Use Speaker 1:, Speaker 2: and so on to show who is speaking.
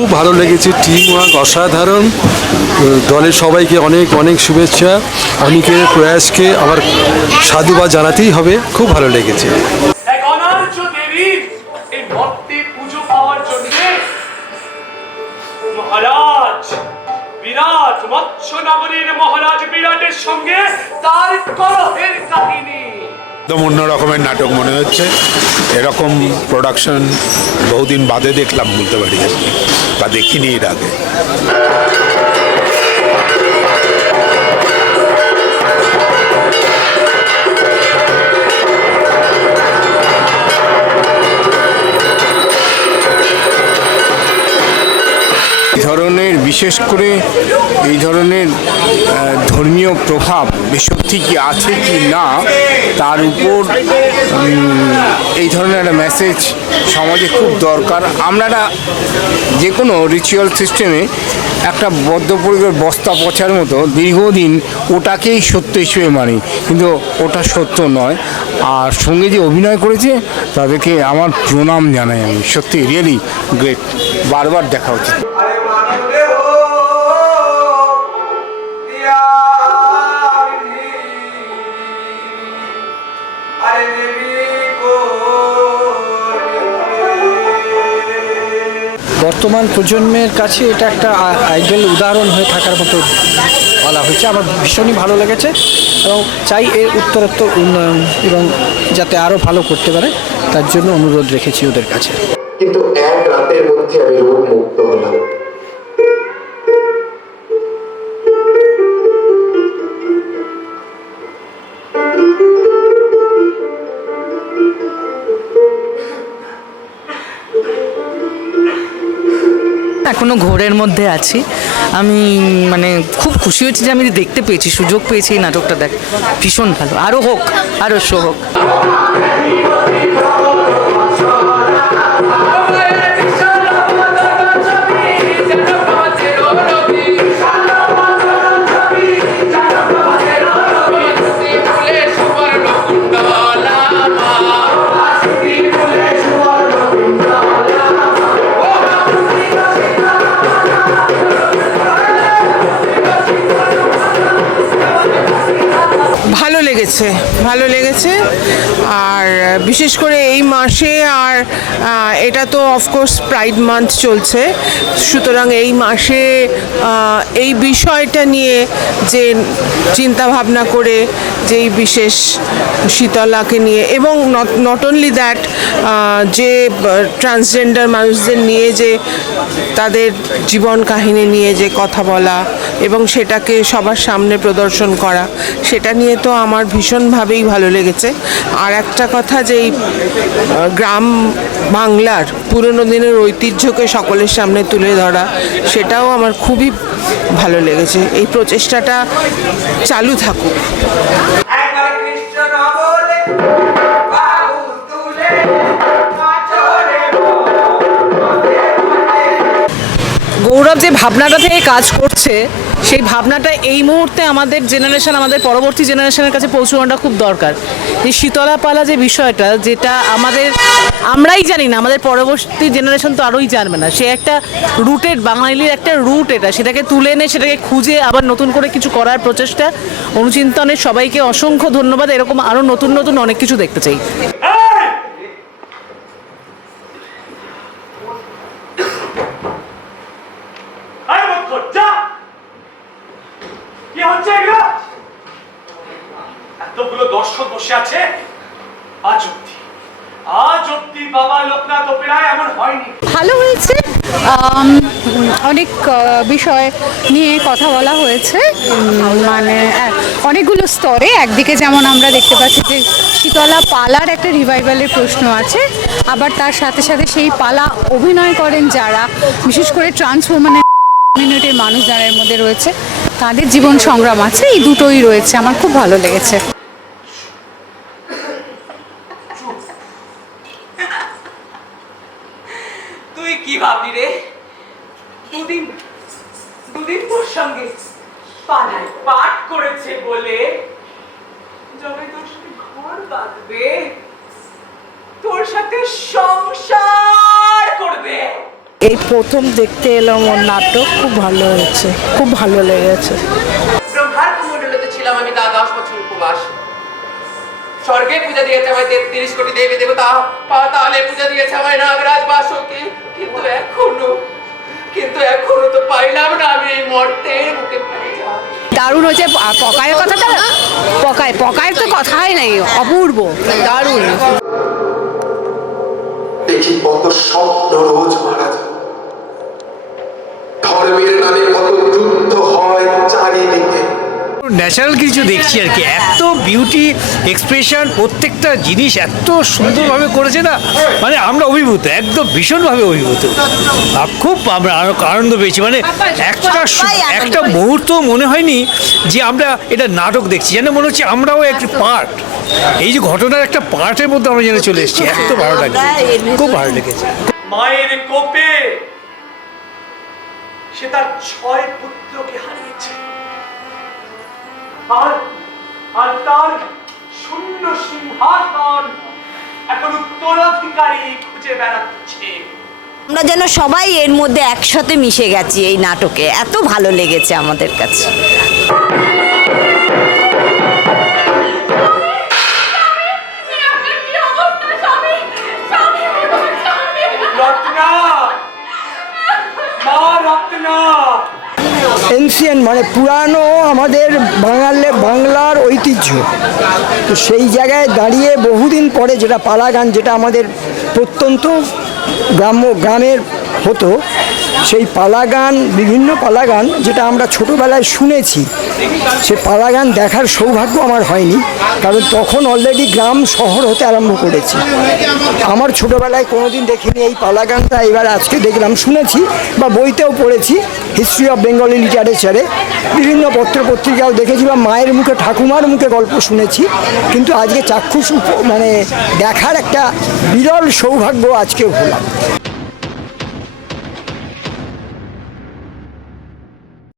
Speaker 1: খুব ভালো লেগেছে টিম ওয়ার্ক অসাধারণ। দলের সবাইকে অনেক অনেক শুভেচ্ছা। অনেকের প্রয়াসকে আমার সাধুবাদ জানাতেই হবে, খুব ভালো লেগেছে।
Speaker 2: বিরাট মৎস্য নগরীর মহারাজ বিরাটের সঙ্গে তার কলহের কাহিনী।
Speaker 3: একদম অন্য রকমের নাটক মনে হচ্ছে। এরকম প্রোডাকশন বহুদিন বাদে দেখলাম, বলতে পারি। বা দেখিনি এর আগে।
Speaker 4: ধরনের, বিশেষ করে এই ধরনের ধর্মীয় প্রভাব সত্যি কি আছে কি না, তার উপর এই ধরনের একটা মেসেজ সমাজে খুব দরকার। আমরা যে কোনো রিচুয়াল সিস্টেমে একটা বদ্ধপরিকর বস্তা পচার মতো দীর্ঘদিন ওটাকেই সত্য হিসেবে মানি। কিন্তু ওটা সত্য নয়। আর সঙ্গে যে অভিনয় করেছে, তাদেরকে আমার প্রণাম জানাই আমি। সত্যি রিয়েলি গ্রেট বারবার দেখা উচিত।
Speaker 5: বর্তমান প্রজন্মের কাছে এটা একটা আইডল উদাহরণ হয়ে থাকার মতো বলা হয়েছে। আমার ভীষণই ভালো লেগেছে এবং চাই এর উত্তরোত্তর উন্নয়ন এবং যাতে আরও ভালো করতে পারে, তার জন্য অনুরোধ রেখেছি ওদের কাছে।
Speaker 6: কিন্তু এক রাতের মধ্যে আমি রোগ মুক্ত হলাম।
Speaker 7: এখনও ঘোরের মধ্যে আছি। আমি মানে খুব খুশি হয়েছি যে আমি দেখতে পেয়েছি, সুযোগ পেয়েছি এই নাটকটা দেখ, ভীষণ ভালো। আরও হোক আরও শো হোক।
Speaker 8: লেগেছে ভালো লেগেছে। আর বিশেষ করে এই মাসে আর এটা তো অফকোর্স প্রাইড মান্থ চলছে। সুতরাং এই মাসে এই বিষয়টা নিয়ে যে চিন্তা ভাবনা করে যেই বিশেষ শীতলাকে নিয়ে এবং নট অনলি দ্যাট যে ট্রান্সজেন্ডার মানুষদের নিয়ে যে তাদের জীবন কাহিনী নিয়ে যে কথা বলা এবং সেটাকে সবার সামনে প্রদর্শন করা, সেটা নিয়ে তো আমার ভীষণভাবেই ভালো লেগেছে। আর একটা কথা যে গ্রাম বাংলার পুরনো দিনের ঐতিহ্যকে সকলের সামনে তুলে ধরা, সেটাও আমার খুবই ভালো লেগেছে। এই প্রচেষ্টাটা চালু থাকুক।
Speaker 7: গৌরব যে ভাবনাটা থেকে কাজ করছে সেই ভাবনাটা এই মুহূর্তে আমাদের জেনারেশন আমাদের পরবর্তী জেনারেশনের কাছে পৌঁছানোটা খুব দরকার। যে শীতলা পালা যে বিষয়টা, যেটা আমাদের, আমরাই জানি না, আমাদের পরবর্তী জেনারেশন তো আরোই জানবে না। সে একটা রুটেড বাঙালির একটা রুট এটা। সেটাকে তুলে এনে, সেটাকে খুঁজে আবার নতুন করে কিছু করার প্রচেষ্টা, অনুচিন্তনের সবাইকে অসংখ্য ধন্যবাদ। এরকম আরও নতুন নতুন অনেক কিছু দেখতে চাই
Speaker 2: এই! এই মূর্খ, যা! কি হচ্ছে এগুলো? এতগুলো দর্শক বসে আছে? বাবা লোকনাথ এমন হয়নি।
Speaker 9: ভালো হয়েছে। অনেক বিষয় নিয়ে কথা বলা হয়েছে। মানে অনেকগুলো স্তরে। একদিকে যেমন আমরা দেখতে পাচ্ছি যে শীতলা পালার একটা রিভাইভালের প্রশ্ন আছে। আবার তার সাথে সাথে সেই পালা অভিনয় করেন যারা, বিশেষ করে ট্রান্স ওম্যানের কমিউনিটির মানুষ যারা এর মধ্যে রয়েছে, তাদের জীবন সংগ্রাম আছে। এই দুটোই রয়েছে। আমার খুব ভালো লেগেছে
Speaker 2: তুই কি ভাবলি রে দুদিন দুদিন তোর সঙ্গে পালায় পাঠ করেছে বলে যবে তোর সাথে বাঁধবে তোর সাথে সংসার করবে।
Speaker 5: এই প্রথম দেখতে এলাম ওর নাটক খুব ভালো হয়েছে খুব ভালো লেগেছে।
Speaker 2: ব্রহ্মার কুমণ্ডলতে ছিলাম আমি তা দশ বছর উপবাস। স্বর্গে পূজা দিয়েছে আমায় তিরিশ কোটি দেবী দেবতা পাতালে পূজা দিয়েছে আমায় নাগরাজ বাসকে। কিন্তু এখনও কিন্তু এখনও তো পাইলাম না আমি এই মর্তের বুকে পড়ে যাওয়া
Speaker 9: দারুণ হয়েছে। পকায়ের কথাটা পকায়, পকায়ের তো কথাই নাই, অপূর্ব। দারুণ।
Speaker 6: দেখি কত স্বপ্ন রোজ মারা ধর্মের নামে কত যুদ্ধ হয় চারিদিকে।
Speaker 10: ন্যাচারাল কিছু দেখছি আর কি। এত বিউটি এক্সপ্রেশন প্রত্যেকটা জিনিস এত সুন্দরভাবে করেছে না মানে আমরা অভিভূত একদম ভীষণভাবে অভিভূত। আর খুব আমরা আনো- আনন্দ পেয়েছি। মানে একটা একটা মুহূর্ত মনে হয়নি যে আমরা এটা নাটক দেখছি। যেন মনে হচ্ছে আমরাও একটি পার্ট এই যে ঘটনার একটা পার্টের মধ্যে আমরা যেন চলে এসেছি। এত ভালো লাগছে খুব ভালো লেগেছে।
Speaker 2: মায়ের কোপে সে তার ছয় পুত্রকে হারিয়েছে আর আর তার শূন্য সিংহাসন এখন উত্তরাধিকারী খুঁজে বেড়াচ্ছে।
Speaker 11: আমরা যেন সবাই এর মধ্যে একসাথে মিশে গেছি এই নাটকে। এত ভালো লেগেছে আমাদের কাছে।
Speaker 5: মানে পুরানো আমাদের বাঙালে, বাংলার ঐতিহ্য। তো সেই জায়গায় দাঁড়িয়ে বহুদিন পরে যেটা পালা গান যেটা আমাদের প্রত্যন্ত গ্রাম্য, গ্রামের হতো সেই পালা গান বিভিন্ন পালা গান যেটা আমরা ছোটোবেলায় শুনেছি, সে পালা গান দেখার সৌভাগ্য আমার হয়নি, কারণ তখন অলরেডি গ্রাম শহর হতে আরম্ভ করেছি। আমার ছোটোবেলায় কোনোদিন দেখিনি এই পালা গানটা এবার আজকে দেখলাম, শুনেছি বা বইতেও পড়েছি হিস্ট্রি অফ বেঙ্গলি লিটারেচারে বিভিন্ন পত্র পত্রিকাও দেখেছি বা মায়ের মুখে, ঠাকুমার মুখে গল্প শুনেছি, কিন্তু আজকে চাক্ষুষ মানে দেখার একটা বিরল সৌভাগ্য আজকে হলাম